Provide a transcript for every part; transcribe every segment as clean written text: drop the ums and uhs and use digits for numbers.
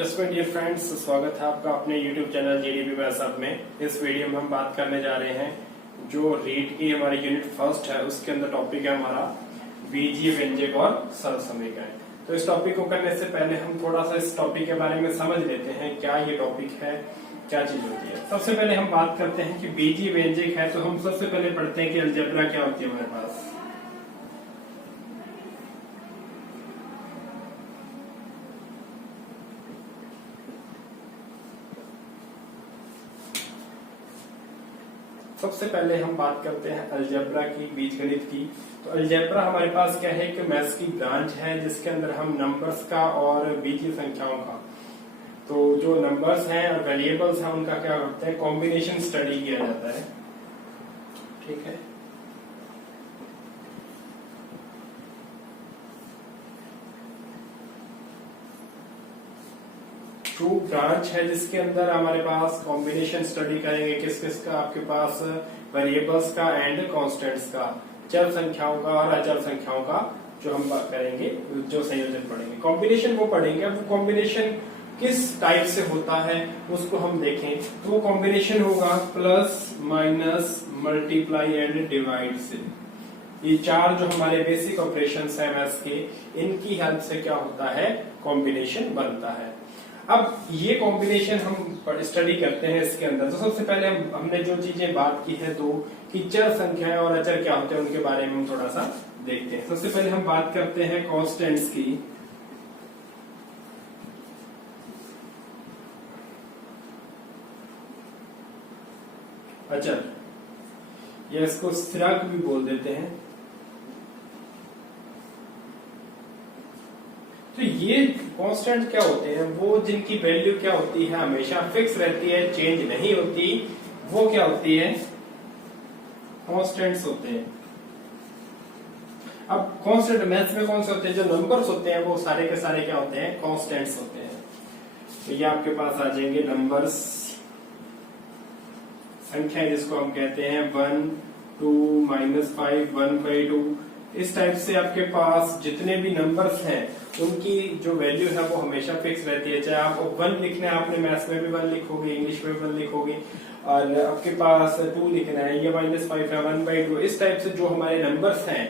Yes my dear friends, स्वागत है आपका अपने YouTube चैनल जीडीपी में सब में। इस वीडियो में हम बात करने जा रहे हैं जो रीड की हमारी यूनिट फर्स्ट है, उसके अंदर टॉपिक है हमारा बीजीय व्यंजक और सरल समीकरण। तो इस टॉपिक को करने से पहले हम थोड़ा सा इस टॉपिक के बारे में समझ लेते हैं, क्या ये टॉपिक है, क्या चीज होती है। सबसे पहले हम बात करते हैं कि बीजीय व्यंजक है, तो हम सबसे पहले पढ़ते हैं कि अलजेब्रा क्या होती है हमारे पास। सबसे पहले हम बात करते हैं अलजेब्रा की, बीजगणित की। तो अलजेब्रा हमारे पास क्या है कि मैथ्स की ब्रांच है जिसके अंदर हम नंबर्स का और बीजीय संख्याओं का, तो जो नंबर्स हैं और वेरिएबल्स हैं उनका क्या होता है, कॉम्बिनेशन स्टडी किया जाता है। ठीक है, ट्रू ब्रांच है जिसके अंदर हमारे पास कॉम्बिनेशन स्टडी करेंगे। किस किस का, आपके पास वेरिएबल्स का एंड कांस्टेंट्स का, चर संख्याओं का और अचर संख्याओं का जो हम करेंगे, जो संयोजन पढ़ेंगे। कॉम्बिनेशन वो पढ़ेंगे, अब वो कॉम्बिनेशन किस टाइप से होता है उसको हम देखें। तो वो कॉम्बिनेशन होगा plus minus multiply and divide से। ये चार जो हमारे बेसिक ऑपरेशंस है मैथ्स के, इनकी हेल्प से क्या होता है, कॉम्बिनेशन बनता है। अब ये कॉम्बिनेशन हम स्टडी करते हैं इसके अंदर। तो सबसे पहले हमने जो चीजें बात की है दो, कि चर संख्याएं और अचर क्या होते हैं उनके बारे में हम थोड़ा सा देखते हैं। सबसे पहले हम बात करते हैं कांस्टेंट्स की। अचर, या इसको स्थिरांक भी बोल देते हैं। तो ये कांस्टेंट क्या होते हैं, वो जिनकी वैल्यू क्या होती है, हमेशा फिक्स रहती है, चेंज नहीं होती, वो क्या होती है, कांस्टेंट्स होते हैं। अब कांस्टेंट मैथ्स में कौन से होते हैं, जो नंबर्स होते हैं वो सारे के सारे क्या होते हैं, कांस्टेंट्स होते हैं। तो ये आपके पास आ जाएंगे नंबर्स, संख्या जिसको हम कहते हैं 1, 2, -5, 1/2। इस टाइप से आपके पास जितने भी नंबर्स हैं उनकी जो वैल्यू है वो हमेशा फिक्स रहती है। चाहे आपको 1 लिखना है, आपने मैथ्स में भी 1 लिखोगे, इंग्लिश में भी 1 लिखोगे, और आपके पास 2 लिखना है, ये -5 है, 1/2। इस टाइप से जो हमारे नंबर्स हैं,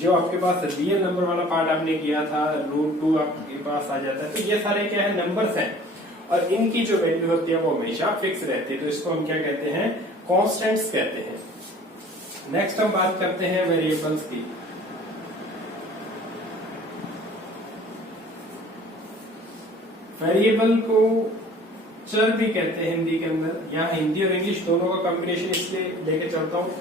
जो आपके पास रियल नंबर वाला पार्ट आपने किया था, √2 आपके पास आ जाता है। तो ये सारे क्या है, नंबर्स हैं, और इनकी जो वैल्यू होती है वो हमेशा फिक्स रहती है। तो इसको हम क्या कहते हैं, कॉन्स्टेंट्स कहते हैं। नेक्स्ट हम बात करते हैं वेरिएबल्स की। वेरिएबल को चर भी कहते हैं हिंदी के अंदर। यहाँ हिंदी और इंग्लिश दोनों का कॉम्बिनेशन इसलिए लेके चलता हूँ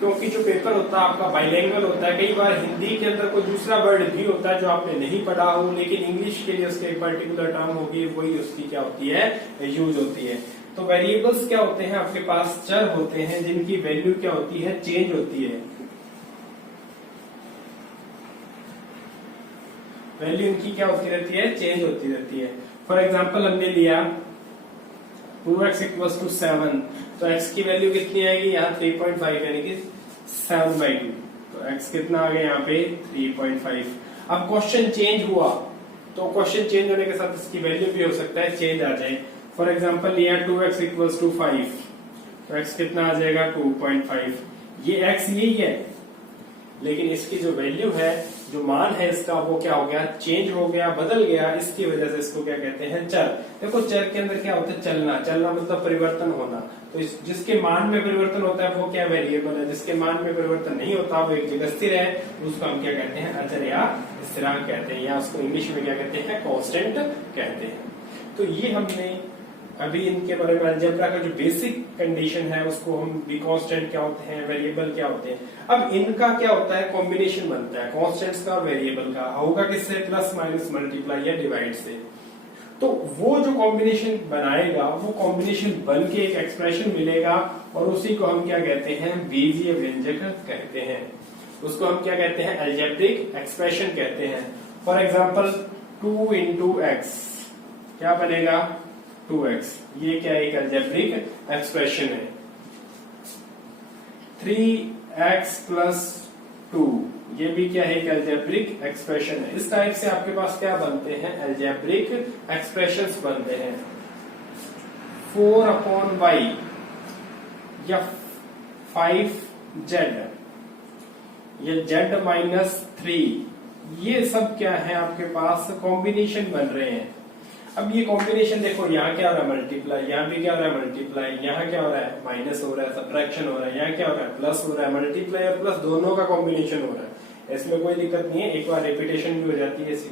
क्योंकि जो पेपर होता है आपका बाइलिंगुअल होता है। कई बार हिंदी के अंदर कोई दूसरा वर्ड भी होता है जो आपने नहीं पढ़ा हो, लेकिन इंग्लिश के लिए उसके एक पर्टिकुलर टर्म होगी, वही उसकी क्या होती है, यूज होती है। तो वेरिएबल्स क्या होते हैं, आपके पास चर होते हैं जिनकी वैल्यू क्या होती है, चेंज होती है। वैल्यू इनकी क्या होती रहती है, चेंज होती रहती है। फॉर एग्जाम्पल हमने लिया 2x = 7, तो x की वैल्यू कितनी आएगी, यहाँ 3.5 यानी कि 7/2। तो x कितना आ गया यहाँ पे, 3.5। अब क्वेश्चन चेंज हुआ, तो क्वेश्चन चेंज होने के साथ इसकी वैल्यू भी हो सकता है चेंज आ जाए। फॉर एग्जाम्पल लिया 2x = 5, तो x कितना आ जाएगा, 2.5। ये x यही है, लेकिन इसकी जो वैल्यू है, जो मान है इसका, वो क्या हो गया, चेंज हो गया, बदल गया। इसकी वजह से इसको क्या कहते हैं, चर। देखो चर के अंदर क्या होता है, चलना, चलना मतलब परिवर्तन होना। तो जिसके मान में परिवर्तन होता है वो क्या, वेरिएबल है। जिसके मान में परिवर्तन नहीं होता, वो एक जगह स्थिर है, उसको हम क्या कहते हैं, अचर या स्थिरांक कहते हैं, या उसको इंग्लिश में क्या कहते हैं, कांस्टेंट कहते हैं। तो ये हमने अभी इनके बारे में, अलजेब्रा का जो बेसिक कंडीशन है उसको हम भी, कांस्टेंट क्या होते हैं, वेरिएबल क्या होते हैं। अब इनका क्या होता है, कॉम्बिनेशन बनता है कांस्टेंट्स का और वेरिएबल का। होगा किससे, प्लस माइनस मल्टीप्लाई या डिवाइड से। तो वो जो कॉम्बिनेशन बनाएगा, वो कॉम्बिनेशन बन के एक एक्सप्रेशन मिलेगा, और उसी को हम क्या कहते हैं, बीजीय व्यंजक कहते हैं। उसको हम क्या कहते हैं, अलजेब्रिक एक्सप्रेशन कहते हैं। फॉर एग्जाम्पल 2 × x क्या बनेगा, 2x। ये क्या, एक अलजेब्रिक एक्सप्रेशन है। 3x + 2 ये भी क्या है, एक अलजेब्रिक एक्सप्रेशन है। इस टाइप से आपके पास क्या बनते हैं, अलजेब्रिक एक्सप्रेशंस बनते हैं। 4/y या 5z या z-3, ये सब क्या है आपके पास कॉम्बिनेशन बन रहे हैं। अब ये कॉम्बिनेशन देखो, यहाँ क्या हो रहा है मल्टीप्लाई, यहाँ भी क्या हो रहा है मल्टीप्लाई, यहाँ क्या हो रहा है माइनस हो रहा है, सब्ट्रैक्शन हो रहा है, यहाँ क्या हो रहा है प्लस हो रहा है, मल्टीप्लाई और प्लस दोनों का कॉम्बिनेशन हो रहा है। इसमें कोई दिक्कत नहीं है, एक बार रिपीटेशन भी हो जाती है ऐसी।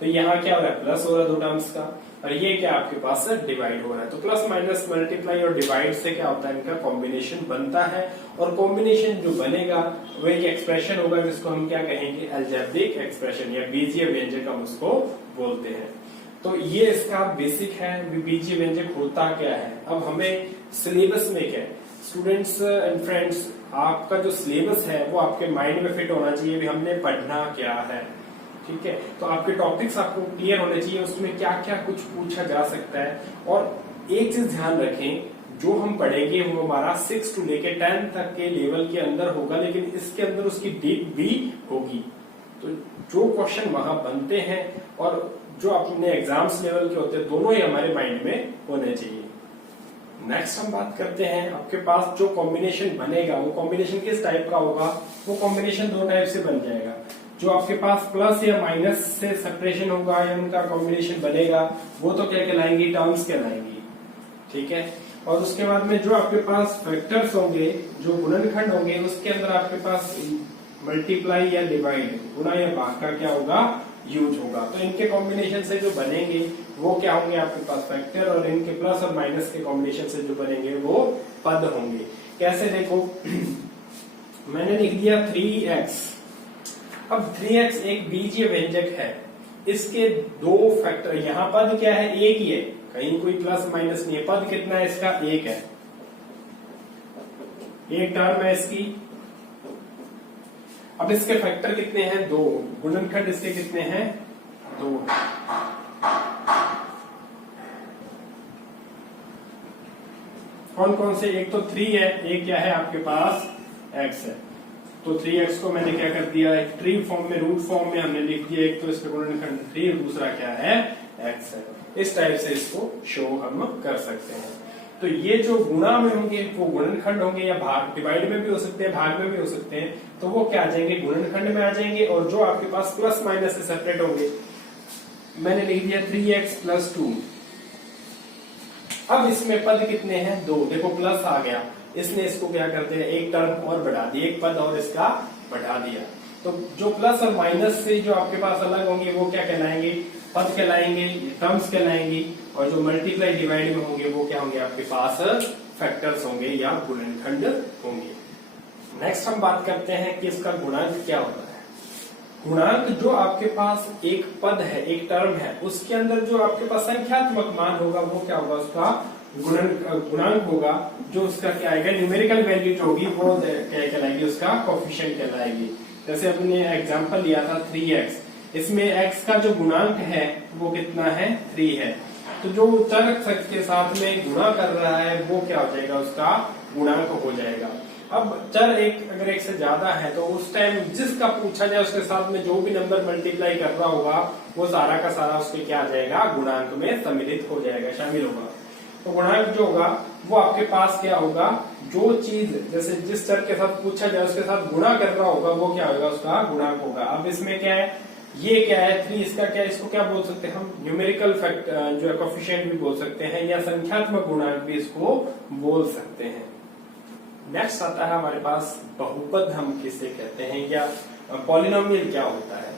तो यहाँ क्या हो रहा है, प्लस हो रहा है दो टर्म्स का, और ये क्या आपके पास डिवाइड हो रहा है। तो प्लस माइनस मल्टीप्लाई और डिवाइड से क्या होता है, इनका कॉम्बिनेशन बनता है। और कॉम्बिनेशन जो बनेगा वो एक एक्सप्रेशन होगा जिसको हम क्या कहेंगे, अलजेब्रिक एक्सप्रेशन या बीजीय व्यंजक हम उसको बोलते हैं। तो ये इसका बेसिक है, बीजीय व्यंजक होता क्या है। अब हमें सिलेबस में क्या है, स्टूडेंट्स एंड फ्रेंड्स, आपका जो सिलेबस है वो आपके माइंड में फिट होना चाहिए, भी हमने पढ़ना क्या है, ठीक है। तो आपके टॉपिक्स आपको क्लियर होने चाहिए, उसमें क्या क्या कुछ पूछा जा सकता है। और एक चीज ध्यान रखें, जो हम पढ़ेंगे वो हमारा 6 to लेके 10 तक के लेवल के अंदर होगा, लेकिन इसके अंदर उसकी डीप भी होगी। तो जो क्वेश्चन वहां बनते हैं और जो अपने एग्जाम्स लेवल के होते हैं, दोनों ही हमारे माइंड में होने चाहिए। नेक्स्ट हम बात करते हैं, आपके पास जो कॉम्बिनेशन बनेगा वो कॉम्बिनेशन किस टाइप का होगा। वो कॉम्बिनेशन दो टाइप से बन जाएगा। जो आपके पास प्लस या माइनस से सेपरेशन होगा या उनका कॉम्बिनेशन बनेगा, वो तो क्या कहलाएंगी, टर्म्स कहलाएंगी, ठीक है। और उसके बाद में जो आपके पास फैक्टर्स होंगे, जो गुणनखंड होंगे, उसके अंदर आपके पास मल्टीप्लाई या डिवाइड, गुणा या भाग का क्या होगा, यूज होगा। तो इनके कॉम्बिनेशन से जो बनेंगे वो क्या होंगे आपके पास फैक्टर, और इनके प्लस और माइनस के कॉम्बिनेशन से जो बनेंगे वो पद होंगे। कैसे देखो, मैंने लिख दिया 3x। अब 3x एक बीजीय व्यंजक है, इसके दो फैक्टर, यहाँ पद क्या है, एक ही है, कहीं कोई प्लस माइनस नहीं है। पद कितना है इसका, एक है, एक टर्म है इसकी। अब इसके फैक्टर कितने हैं, दो। गुणनखंड इसके कितने हैं, दो। कौन कौन से, एक तो 3 है, एक क्या है आपके पास x है। तो 3x को मैंने क्या कर दिया, एक ट्री फॉर्म में, रूट फॉर्म में हमने लिख दिया। एक तो इसका गुणनखंड 3, दूसरा क्या है, x है। इस टाइप से इसको शो हम कर सकते हैं। तो ये जो गुणा में होंगे वो गुणनखंड होंगे, या भाग, डिवाइड में भी हो सकते हैं, भाग में भी हो सकते हैं। तो वो क्या आ जाएंगे, गुणनखंड में आ जाएंगे। और जो आपके पास प्लस माइनस से सेपरेट होंगे, मैंने लिख दिया 3x + 2। अब इसमें पद कितने हैं, दो। देखो प्लस आ गया, इसने इसको क्या कर दिया, एक टर्म और बढ़ा दी, एक पद और इसका बढ़ा दिया। तो जो प्लस और माइनस से जो आपके पास अलग होंगे वो क्या कहलाएंगे, पद कहलाएंगे, टर्म्स कहलाएंगे। और जो मल्टीप्लाई डिवाइड में होंगे वो क्या होंगे आपके पास, फैक्टर्स होंगे या गुणनखंड होंगे। नेक्स्ट हम बात करते हैं कि इसका गुणांक क्या होता है। गुणांक जो आपके पास एक पद है, एक टर्म है, उसके अंदर जो आपके पास संख्यात्मक मान होगा वो क्या होगा, उसका गुणांक होगा। जो उसका क्या आएगा, न्यूमेरिकल वैल्यू जो होगी वो क्या कहलाएगी, उसका कोफिशिएंट कहलाएगी। जैसे अपने एग्जांपल लिया था 3x, इसमें x का जो गुणांक है वो कितना है, 3 है। तो जो चर के साथ में गुणा कर रहा है वो क्या हो जाएगा, उसका गुणांक हो जाएगा। अब चर एक अगर एक से ज्यादा है तो उस टाइम जिसका पूछा जाए उसके साथ में जो भी नंबर मल्टीप्लाई कर रहा होगा वो सारा का सारा उसके क्या आ जाएगा, गुणांक में सम्मिलित हो जाएगा, शामिल होगा। तो गुणांक जो होगा वो आपके पास क्या होगा, जो चीज जैसे जिस चर के साथ पूछा जाए उसके साथ गुणा कर रहा होगा वो क्या होगा, उसका गुणांक होगा। अब इसमें क्या है, ये क्या है 3, इसका क्या है, इसको क्या बोल सकते हैं हम, न्यूमेरिकल फैक्ट जो है कोफिशिएंट भी बोल सकते हैं, या संख्यात्मक गुणांक भी इसको बोल सकते हैं। नेक्स्ट आता है हमारे पास बहुपद हम किसे कहते हैं, या पॉलिनोमियल क्या होता है।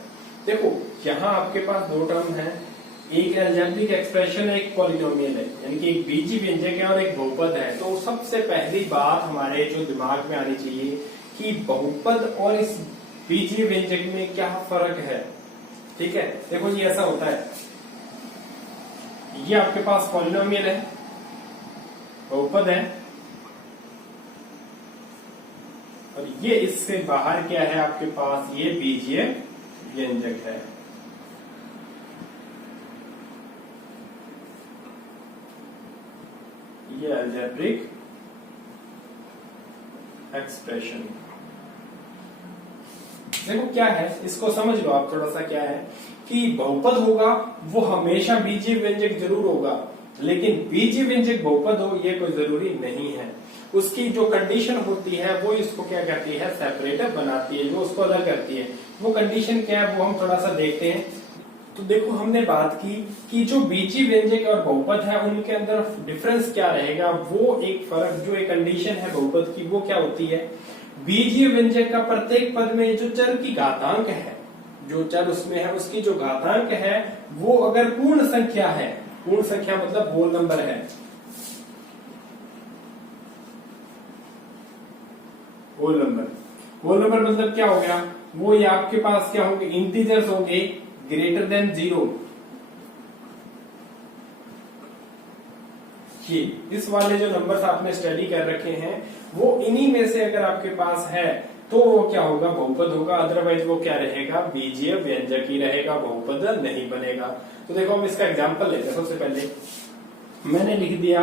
देखो यहाँ आपके पास दो टर्म है, एक अलजेब्रिक एक्सप्रेशन है, एक पॉलिनोमियल है, यानी कि एक बीजीय व्यंजक है और एक बहुपद है। तो सबसे पहली बात हमारे जो दिमाग में आनी चाहिए कि बहुपद और इस बीजीय व्यंजक में क्या फर्क है। ठीक है, देखो ये ऐसा होता है, ये आपके पास पॉलिनोमियल है, बहुपद है, और ये इससे बाहर क्या है आपके पास, ये बीजीय व्यंजक है। ये अलजेब्रिक एक्सप्रेशन। देखो क्या है, इसको समझ लो आप थोड़ा सा। क्या है कि बहुपद होगा वो हमेशा बीजीय व्यंजक जरूर होगा, लेकिन बीजीय व्यंजक बहुपद हो ये कोई जरूरी नहीं है। उसकी जो कंडीशन होती है वो इसको क्या करती है, सेपरेटर बनाती है, जो उसको अलग करती है। वो कंडीशन क्या है वो हम थोड़ा सा देखते हैं। तो देखो हमने बात की कि जो बीजीय व्यंजक और बहुपद है उनके अंदर डिफरेंस क्या रहेगा। वो एक फर्क, जो एक कंडीशन है बहुपद की, वो क्या होती है, बीजीय व्यंजक का प्रत्येक पद में जो चर की घातांक है, जो चर उसमें है उसकी जो घातांक है वो अगर पूर्ण संख्या है, पूर्ण संख्या मतलब होल नंबर है, होल नंबर, होल नंबर मतलब क्या हो गया, वो ये आपके पास क्या होंगे, इंटीजर्स होंगे ग्रेटर देन 0। ये इस वाले जो नंबर्स आपने स्टडी कर रखे हैं वो इन्हीं में से अगर आपके पास है तो वो क्या होगा, बहुपद होगा। अदरवाइज वो क्या रहेगा, बीजीय व्यंजक ही रहेगा, बहुपद नहीं बनेगा। तो देखो हम इसका एग्जांपल लेते हैं। सबसे पहले मैंने लिख दिया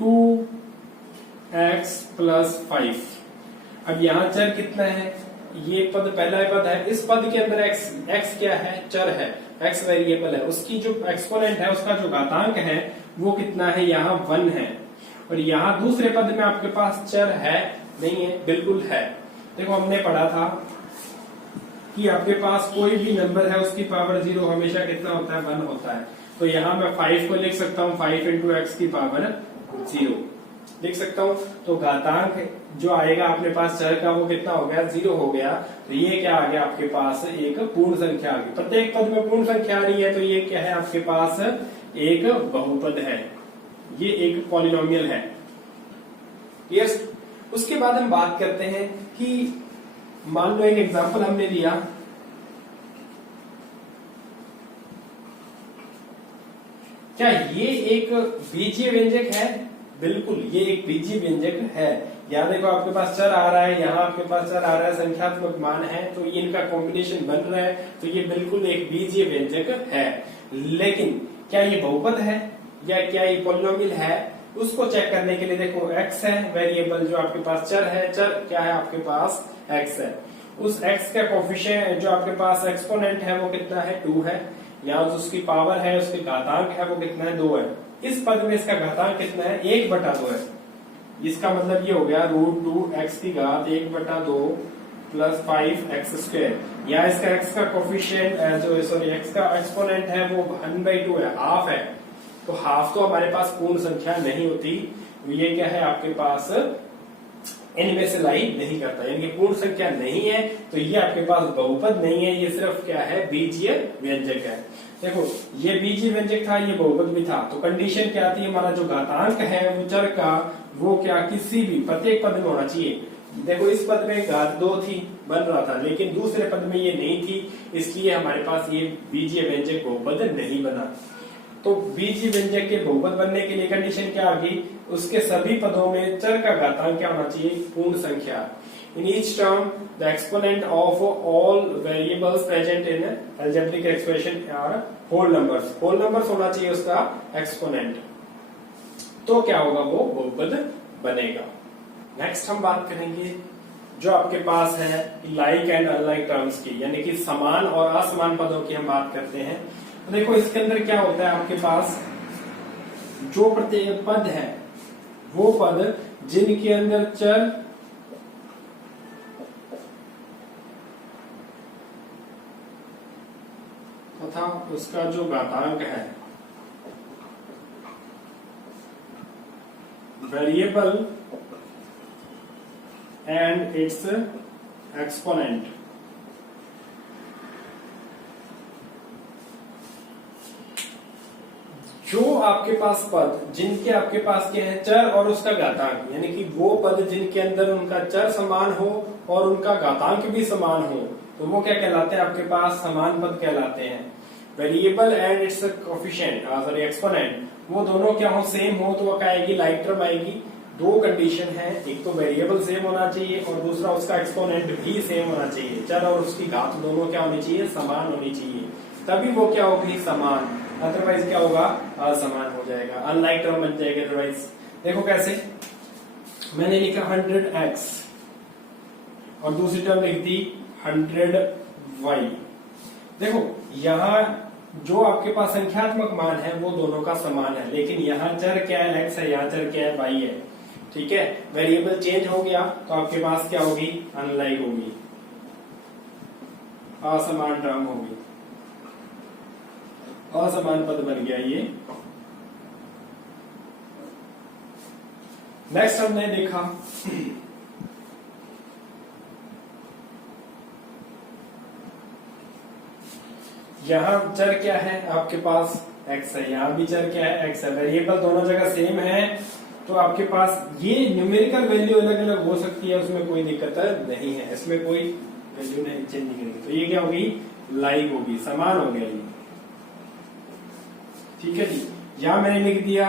2x + 5। अब यहाँ चर कितना है, ये पद पहला पद है, इस पद के अंदर x क्या है, चर है, x वेरिएबल है, उसकी जो एक्सपोनेंट है उसका जो घातांक है वो कितना है, यहाँ 1 है। और यहाँ दूसरे पद में आपके पास चर है, नहीं है, बिल्कुल है। देखो हमने पढ़ा था कि आपके पास कोई भी नंबर है उसकी पावर 0 हमेशा कितना होता है, 1 होता है। तो यहाँ मैं 5 को लिख सकता हूँ 5 × x की पावर 0 लिख सकता हूँ। तो घातांक जो आएगा अपने पास चर का वो कितना हो गया, 0 हो गया। तो ये क्या आ गया आपके पास, एक पूर्ण संख्या आ गई। प्रत्येक पद में पूर्ण संख्या आ रही है तो ये क्या है आपके पास, एक बहुपद है, ये एक पॉलिनोमियल है। यस, उसके बाद हम बात करते हैं कि मान लो एक एग्जांपल हमने लिया, क्या ये एक बीजीय व्यंजक है, बिल्कुल ये एक बीजीय व्यंजक है। यहाँ देखो आपके पास चर आ रहा है, यहाँ आपके पास चर आ रहा है, संख्यात्मक मान है, तो इनका कॉम्बिनेशन बन रहा है, तो ये बिल्कुल एक बीजीय व्यंजक है। लेकिन क्या ये बहुपद है या क्या ये पॉलिनोमियल है, उसको चेक करने के लिए देखो x है वेरिएबल, जो आपके पास चर है, चर क्या है आपके पास x है। उस x का कोफिशिएंट जो आपके पास एक्सपोनेंट है वो कितना है, 2 है। यहाँ जो उसकी पावर है, उसके घातांक है वो कितना है, 2 है। इस पद में इसका घातांक कितना है, 1/2 है। इसका मतलब ये हो गया √2x की घात 1/2 + 5x²। यहाँ इसका x का कोफिशिएंट जो सॉरी x का एक्सपोनेंट है वो 1/2 है, हाफ है। तो हाफ तो हमारे पास पूर्ण संख्या नहीं होती, ये क्या है आपके पास इनमें से लाई नहीं करता, यानी पूर्ण संख्या नहीं है, तो ये आपके पास बहुपद नहीं है, ये सिर्फ क्या है, बीजीय व्यंजक है। देखो ये बीजीय व्यंजक था, ये बहुपद भी था। तो कंडीशन क्या थी, हमारा जो घातांक है वो चर का वो क्या किसी भी प्रत्येक पद में होना चाहिए। देखो इस पद में घात 2 थी, बन रहा था, लेकिन दूसरे पद में ये नहीं थी, इसलिए हमारे पास ये बीजीय व्यंजक बहुपद नहीं बना। तो बीजीय व्यंजक के बहुपद बनने के लिए कंडीशन क्या आ गई, उसके सभी पदों में चर का घातांक क्या होना चाहिए, पूर्ण संख्या। In each term the exponent of all variables present in algebraic expression are whole numbers, whole numbers होना चाहिए उसका एक्सपोनेंट, तो क्या होगा, वो बहुपद बनेगा। नेक्स्ट हम बात करेंगे जो आपके पास है लाइक एंड अनलाइक टर्म्स की, यानी कि समान और असमान पदों की हम बात करते हैं। तो देखो इसके अंदर क्या होता है, आपके पास जो प्रत्येक पद है वो पद जिनके अंदर चर तथा उसका जो घातांक है, वेरिएबल एंड इट्स एक्सपोनेंट, जो आपके पास पद जिनके आपके पास क्या है, चर और उसका घातांक, यानी कि वो पद जिनके अंदर उनका चर समान हो और उनका घातांक भी समान हो, तो वो क्या कहलाते हैं, आपके पास समान पद कहलाते हैं। Variable and it's coefficient sorry exponent, वो दोनों क्या हो, सेम हो, तो वो क्या आएगी, लाइक टर्म आएगी। दो कंडीशन है, एक तो वेरिएबल सेम होना चाहिए और दूसरा उसका एक्सपोनेंट भी सेम होना चाहिए। चर और उसकी घात दोनों क्या होनी चाहिए, समान होनी चाहिए, तभी वो क्या होगी, समान। अदरवाइज क्या होगा, असमान हो जाएगा, अनलाइक टर्म बन जाएगा अदरवाइज। देखो कैसे, मैंने लिखा 100x और दूसरी टर्म लिख दी 100y। देखो यहाँ जो आपके पास संख्यात्मक मान है वो दोनों का समान है, लेकिन यहाँ चर क्या है, x है, यहाँ चर क्या है, y है। ठीक है, वेरिएबल चेंज हो गया तो आपके पास क्या होगी, अनलाइक होगी, असमान टर्म होगी, असमान पद बन गया ये। नेक्स्ट हमने देखा यहां चर क्या है आपके पास, x है, यहां भी चर क्या है, x है। वेरिएबल दोनों जगह सेम है तो आपके पास ये न्यूमेरिकल वैल्यू अलग अलग हो सकती है, उसमें कोई दिक्कत नहीं है, इसमें कोई वैल्यू नहीं चेंज नहीं करेगी। तो ये क्या होगी, लाइक होगी, समान हो गया ये। ठीक है जी, यहां मैंने लिख दिया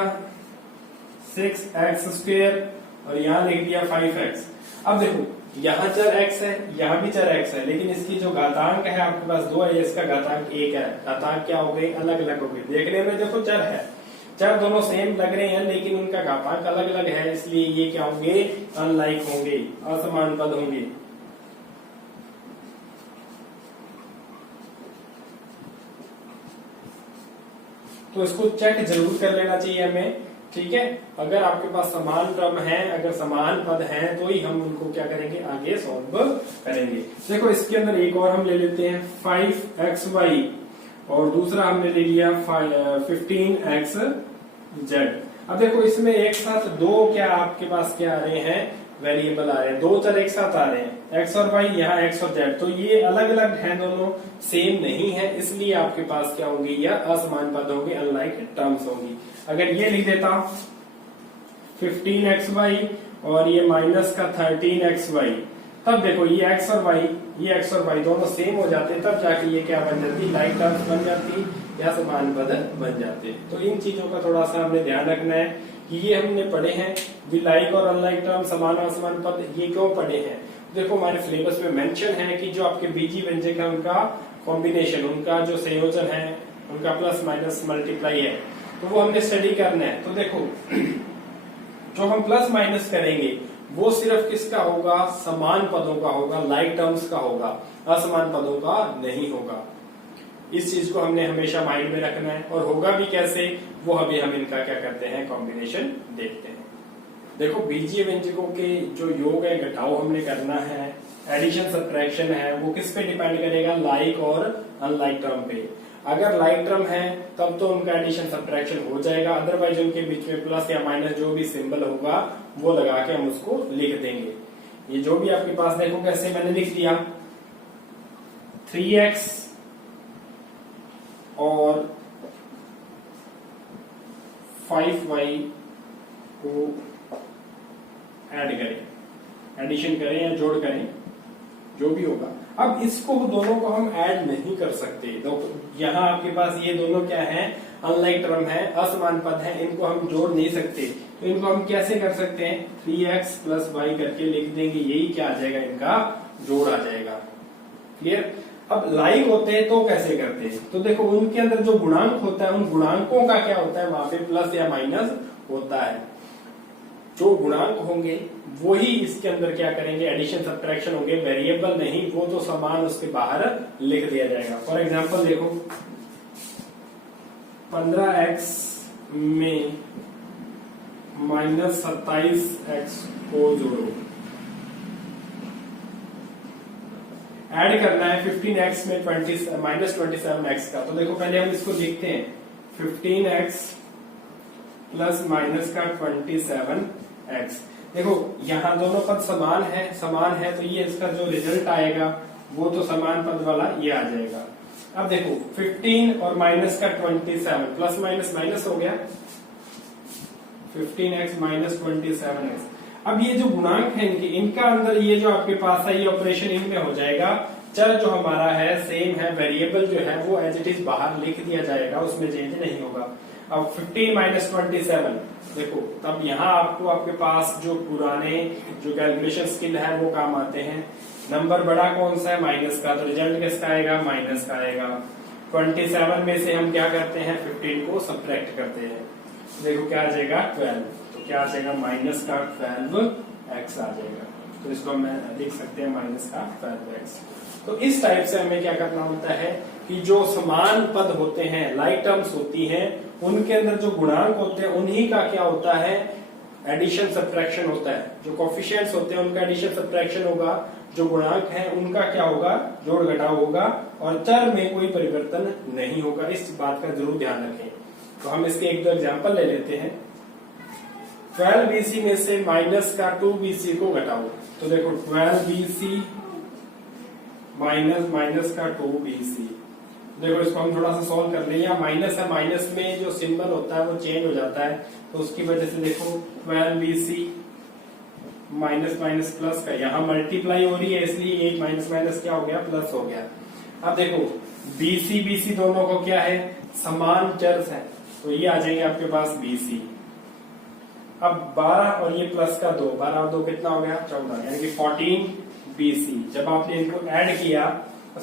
6x² और यहां लिख दिया 5x। अब देखो यहाँ चर x है, यहाँ भी चर x है, लेकिन इसकी जो घातांक है आपके पास 2 है, इसका घातांक 1 है। घातांक क्या हो गए, अलग अलग हो गए। देखने में देखो चर है, चर दोनों सेम लग रहे हैं, लेकिन उनका घातांक अलग अलग है, इसलिए ये क्या होंगे, अनलाइक होंगे, असमान पद होंगे। तो इसको चेक जरूर कर लेना चाहिए हमें। ठीक है, अगर आपके पास समान टर्म है, अगर समान पद हैं, तो ही हम उनको क्या करेंगे, आगे सॉल्व करेंगे। देखो इसके अंदर एक और हम ले लेते हैं 5xy और दूसरा हमने ले लिया 15xz। अब देखो इसमें एक साथ दो क्या आपके पास क्या आ रहे हैं, वेरिएबल आ रहे हैं, दो चर एक साथ आ रहे हैं, x और y, यहाँ x और z। तो ये अलग अलग हैं, दोनों सेम नहीं है, इसलिए आपके पास क्या होंगे, या असमान पद होंगे, अनलाइक टर्म्स होंगी। अगर ये लिख देता 15xy और ये माइनस का 13xy, तब देखो ये x और y, ये x और y दोनों सेम हो जाते, तब जाके ये क्या बन जाती, लाइक टर्म्स बन जाती या समान पद बन जाते। तो इन चीजों का थोड़ा सा हमने ध्यान रखना है कि ये हमने पढ़े हैं भी लाइक और अनलाइक टर्म, समान और असमान पद, ये क्यों पढ़े हैं। देखो हमारे सिलेबस में मेंशन है कि जो आपके बीजी व्यंजक है उनका कॉम्बिनेशन, उनका जो संयोजन है, उनका प्लस माइनस मल्टीप्लाई है, तो वो हमने स्टडी करना है। तो देखो जो हम प्लस माइनस करेंगे वो सिर्फ किसका होगा, समान पदों का होगा, लाइक टर्म्स का होगा, असमान पदों का नहीं होगा। इस चीज को हमने हमेशा माइंड में रखना है। और होगा भी कैसे, वो अभी हम इनका क्या करते हैं, कॉम्बिनेशन देखते हैं। देखो बीजीय व्यंजकों के जो योग है, घटाव हमने करना है, एडिशन सब्ट्रैक्शन है, वो किस पे डिपेंड करेगा, लाइक और अनलाइक टर्म पे। अगर लाइक टर्म है तब तो उनका एडिशन सब्ट्रैक्शन हो जाएगा, अदरवाइज उनके बीच में प्लस या माइनस जो भी सिंबल होगा वो लगा के हम उसको लिख देंगे। ये जो भी आपके पास देखो कैसे मैंने लिख दिया 3x और 5y को ऐड करें, एडिशन करें या जोड़ करें, जो भी होगा। अब इसको दोनों को हम ऐड नहीं कर सकते, तो यहाँ आपके पास ये दोनों क्या है, अनलाइक टर्म है, असमान पद है, इनको हम जोड़ नहीं सकते। तो इनको हम कैसे कर सकते हैं, 3x प्लस y करके लिख देंगे, यही क्या आ जाएगा, इनका जोड़ आ जाएगा। क्लियर। अब लाइक होते हैं तो कैसे करते हैं, तो देखो उनके अंदर जो गुणांक होता है, उन गुणांकों का क्या होता है, वहां पे प्लस या माइनस होता है। जो गुणांक होंगे वही इसके अंदर क्या करेंगे, एडिशन सब्ट्रैक्शन होंगे, वेरिएबल नहीं, वो तो समान उसके बाहर लिख दिया जाएगा। फॉर एग्जांपल देखो 15x में माइनस 27x को जोड़ो, ऐड करना है 15x में माइनस 27x का। तो देखो पहले हम इसको लिखते हैं 15x प्लस माइनस का 27x। देखो यहाँ दोनों पद समान है तो ये इसका जो रिजल्ट आएगा वो तो समान पद वाला ये आ जाएगा। अब देखो 15 और माइनस का 27, प्लस माइनस माइनस हो गया, 15x माइनस 27x। अब ये जो गुणांक है इनका अंदर ये जो आपके पास है, ये ऑपरेशन इनमें हो जाएगा। चर जो हमारा है सेम है, वेरिएबल जो है वो एज इट इज बाहर लिख दिया जाएगा, उसमें चेंज नहीं होगा। अब 15 माइनस 27 देखो, तब यहाँ आपको आपके पास जो पुराने जो कैलकुलेशन स्किल है वो काम आते हैं। नंबर बड़ा कौन सा है, माइनस का, तो रिजल्ट किसका आएगा, माइनस का आएगा। 27 में से हम क्या करते हैं, 15 को सब्ट्रैक्ट करते हैं, देखो क्या आ जाएगा 12, तो क्या आ जाएगा, माइनस का 12x आ जाएगा। तो इसको हम लिख सकते हैं माइनस का 12x। तो इस टाइप से हमें क्या करना होता है कि जो समान पद होते हैं, लाइक टर्म्स होती हैं, उनके अंदर जो गुणांक होते हैं उन्हीं का क्या होता है, एडिशन सब्ट्रैक्शन होता है। जो कोफिशिएंट्स होते हैं उनका एडिशन सब्ट्रैक्शन होगा, जो गुणांक है उनका क्या होगा, जोड़ घटाव होगा, और चर में कोई परिवर्तन नहीं होगा। इस बात का जरूर ध्यान रखें। तो हम इसके एक दो एग्जांपल ले लेते हैं। 12 BC में से माइनस का 2 BC को घटाओ, तो देखो 12 BC माइनस का 2 BC। देखो इसको हम थोड़ा सा सॉल्व कर लें। या माइनस है, माइनस में जो सिंबल होता है वो चेंज हो जाता है, तो उसकी वजह से देखो 12 BC माइनस माइनस प्लस का, यहाँ मल्टीप्लाई हो रही है इसलिए एक माइनस माइनस क्या हो गया, प्लस हो गया। अब देखो BC दोनों को क्या है, समान चर है, तो ये आ जाएंगे आपके पास BC। अब 12 और ये प्लस का 2, 12 और 2 कितना हो गया, 14, यानी कि 14 BC। जब आपने इनको ऐड किया,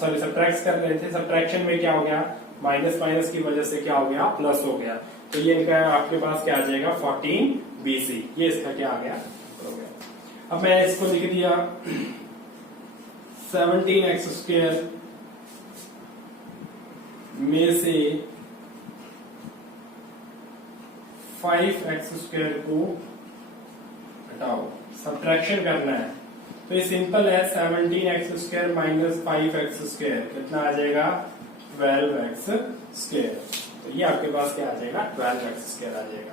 सॉरी सब्ट्रैक्ट कर रहे थे, सब्ट्रैक्शन में क्या हो गया, माइनस माइनस की वजह से क्या हो गया, प्लस हो गया, तो ये इनका आपके पास क्या आ जाएगा, 14 BC। ये इसका क्या आ गया, हो गया। अब मैं इसको लिख दिया 17x² में से 5x² को हटाओ, सब्ट्रैक्शन करना है, तो ये सिंपल है। 17x² माइनस 5x² कितना आ जाएगा, 12x²। तो ये आपके पास क्या आ जाएगा, 12x² आ जाएगा।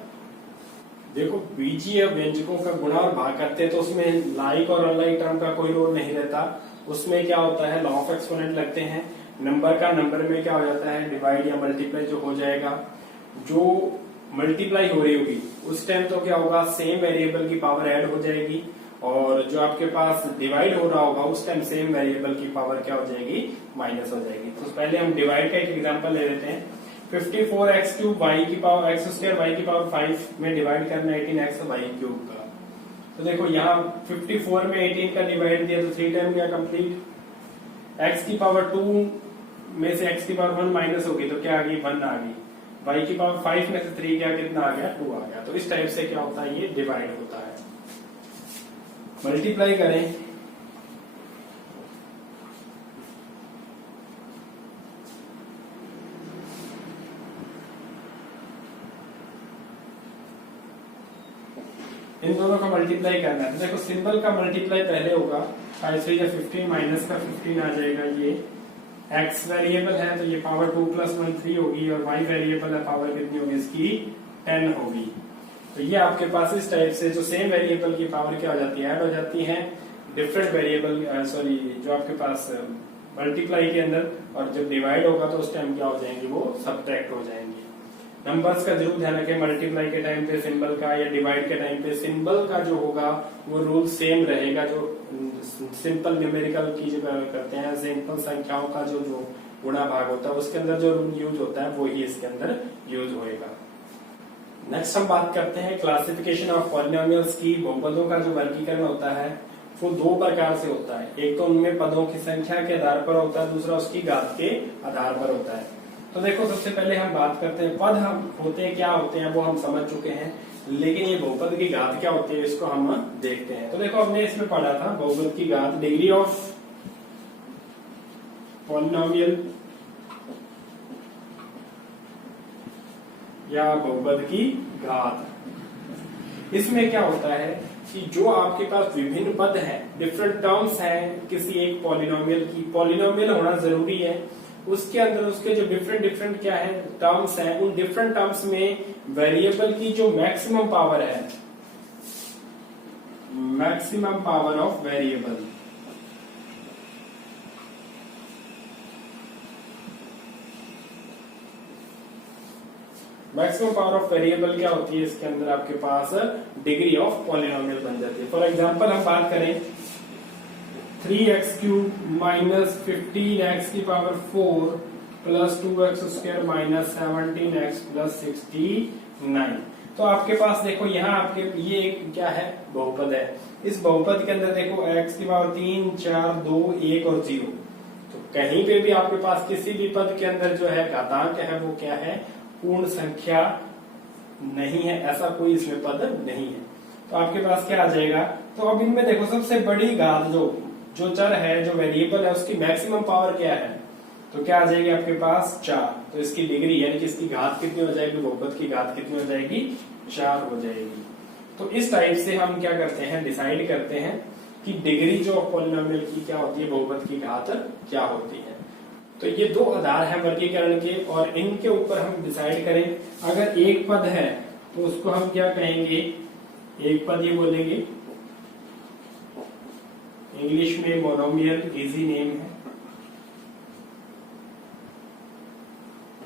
देखो बीजीय व्यंजकों का गुणा और भाग करते हैं तो उसमें लाइक और अनलाइक टर्म का कोई रोल नहीं रहता। उसमें क्या होता है, लॉ ऑफ एक्सपोनेंट लगते हैं, नंबर का नंबर में क्या हो जाता है, डिवाइड या मल्टीप्लाई जो हो जाएगा। जो मल्टीप्लाई हो रही होगी उस टाइम तो क्या होगा, सेम वेरिएबल की पावर ऐड हो जाएगी, और जो आपके पास डिवाइड हो रहा होगा उस टाइम सेम वेरिएबल की पावर क्या हो जाएगी, माइनस हो जाएगी। तो पहले हम डिवाइड का एक एग्जांपल ले लेते हैं। 54x³ y की पावर x² y की पावर 5 में डिवाइड करना 18x y³ का। तो देखो यहाँ 54 में 18 का डिवाइड दिया तो 3 टाइम गया कंप्लीट। x की पावर 2 में से x की पावर 1 माइनस होगी तो क्या आ गई, 1 आ गई। y की पावर 5 में से 3 क्या, कितना आ गया, 2 आ गया। तो इस टाइप से क्या होता है, ये डिवाइड होता है। मल्टीप्लाई करें, इन दोनों का मल्टीप्लाई करना है। तो देखो सिंबल का मल्टीप्लाई पहले होगा, 5 3 या 15 माइनस का 15 आ जाएगा। ये x वेरिएबल है तो ये पावर 2 + 1 3 होगी, और y वेरिएबल है, पावर कितनी होगी इसकी, 10 होगी। तो ये आपके पास इस टाइप से जो सेम वेरिएबल की पावर क्या हो जाती है, ऐड हो जाती है डिफरेंट वेरिएबल, सॉरी जो आपके पास मल्टीप्लाई के अंदर, और जब डिवाइड होगा तो उस टाइम क्या हो जाएंगे, वो सब्ट्रैक्ट हो जाएंगे। नंबर्स का जरूर ध्यान रखें, मल्टीप्लाई के टाइम पे सिंबल का या डिवाइड के टाइम पे सिंबल का जो होगा वो रूल सेम रहेगा। जो सिंपल न्यूमेरिकल की जो करते हैं, सिंपल संख्याओं का जो गुणा भाग होता है उसके अंदर जो रूल यूज होता है वो ही इसके अंदर यूज होएगा। नेक्स्ट हम बात करते हैं क्लासिफिकेशन ऑफ पॉलिनोमियल्स की। बहुपदों का जो वर्गीकरण होता है वो 2 प्रकार से होता है। एक तो उनमें पदों की संख्या के आधार पर होता है, दूसरा उसकी घात के आधार पर होता है। तो देखो सबसे पहले हम बात करते हैं पद हम होते हैं, क्या होते हैं वो हम समझ चुके हैं, लेकिन ये बहुपद की घात क्या होती है इसको हम देखते हैं। तो देखो हमने इसमें पढ़ा था बहुपद की घात, डिग्री ऑफ पॉलिनोमियल या बहुपद की घात। इसमें क्या होता है कि जो आपके पास विभिन्न पद हैं, डिफरेंट टर्म्स हैं किसी एक पॉलिनोमियल की, पॉलिनोमियल होना जरूरी है, उसके अंदर उसके जो डिफरेंट क्या है टर्म्स हैं, उन डिफरेंट टर्म्स में वेरिएबल की जो मैक्सिमम पावर है, maximum power of variable, maximum power of variable क्या होती है, इसके अंदर आपके पास डिग्री ऑफ पॉलिनोमियल बन जाती है। फॉर एग्जांपल हम बात करें 3x³ माइनस 15x की power 4 plus 2x² minus 17x plus 69। तो आपके पास देखो यहाँ आपके ये क्या है, बहुपद है। इस बहुपद के अंदर देखो x की पावर 3 4 2 1 और 0। तो कहीं पे भी आपके पास किसी भी पद के अंदर जो है घातांक है वो क्या है, पूर्ण संख्या नहीं है, ऐसा कोई इसमें पद नहीं है। तो आपके पास क्या आ जाएगा, तो अब इनमें देखो सबसे बड़ी घात जो जो चर है, जो वेरिएबल है, उसकी मैक्सिमम पावर क्या है, तो क्या आ जाएगी आपके पास 4। तो इसकी डिग्री यानी कि इसकी घात कितनी हो जाएगी, बहुपद की घात कितनी हो जाएगी, 4 हो जाएगी। तो इस टाइप से हम क्या करते हैं, डिसाइड करते हैं कि डिग्री जो पॉलिनोमियल की क्या होती है, बहुपद की घात क्या होती है। तो ये दो आधार हैं वर्गीकरण के, और इनके ऊपर हम डिसाइड करें। अगर एक पद है तो उसको हम क्या कहेंगे, एक पद ये बोलेंगे, इंग्लिश में मोनोमियल, इजी नेम है।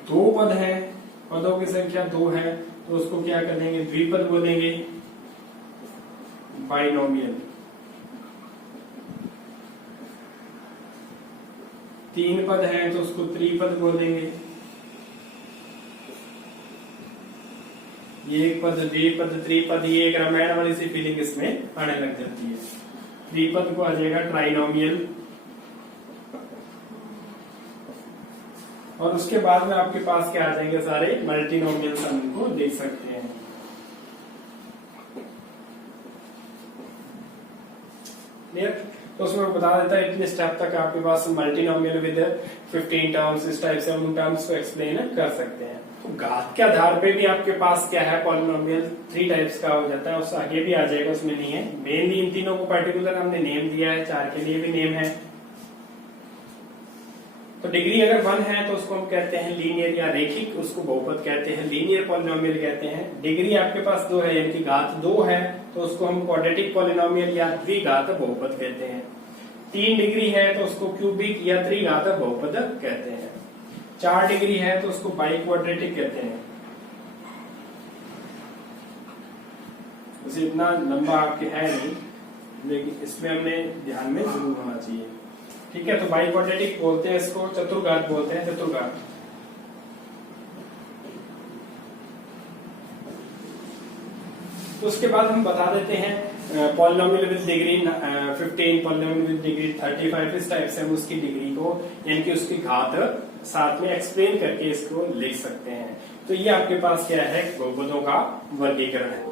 दो पद है, पदों की संख्या 2 है, तो उसको क्या करेंगे, द्विपद बोलेंगे, बाइनोमियल। 3 पद है तो उसको त्रिपद बोलेंगे। ये एक पद, द्विपद, त्रिपद, ये एक रामायण वाली सी फीलिंग इसमें आने लग जाती है। त्रिपद को आ जाएगा ट्राइनोमियल। और उसके बाद में आपके पास क्या आ जाएंगे, सारे मल्टीनोमियल, हम इनको देख सकते हैं। तो उसमें बता देता है इतने स्टेप तक आपके पास मल्टीनोमियल विद 15 टर्म्स, इस टाइप से हम उन टर्म्स को एक्सप्लेन कर सकते हैं। तो घात के आधार पे भी आपके पास क्या है, पॉलिनोमियल 3 टाइप्स का हो जाता है, उससे आगे भी आ जाएगा, उसमें नहीं है। मेनली इन तीनों को पर्टिकुलर हमने नेम दिया है, 4 के लिए भी नेम है। तो डिग्री अगर 1 है तो उसको हम कहते हैं लीनियर या रेखिक, उसको बहुपद कहते हैं, लीनियर पॉलिनोमियल कहते हैं। डिग्री आपके पास 2 है यानी कि घात 2 है तो उसको हम क्वाड्रेटिक पॉलिनोमियल या द्विघात बहुपद कहते हैं। 3 डिग्री है तो उसको क्यूबिक या त्रिघात बहुपद कहते हैं। 4 डिग्री है तो उसको बाई क्वाड्रेटिक कहते हैं। उसे इतना लंबा आपके है नहीं, लेकिन इसमें हमने ध्यान में जरूर होना चाहिए। ठीक है, तो बाई क्वाड्रेटिक बोलते हैं इसको, चतुर्घात बोलते हैं, चतुर्घात। तो उसके बाद हम बता देते हैं polynomial with degree 15, polynomial with degree 35, इस टाइप से हम उसकी डिग्री को यानी कि उसकी घात साथ में एक्सप्लेन करके इसको लिख सकते हैं। तो ये आपके पास क्या है, बहुपदों का वर्गीकरण है।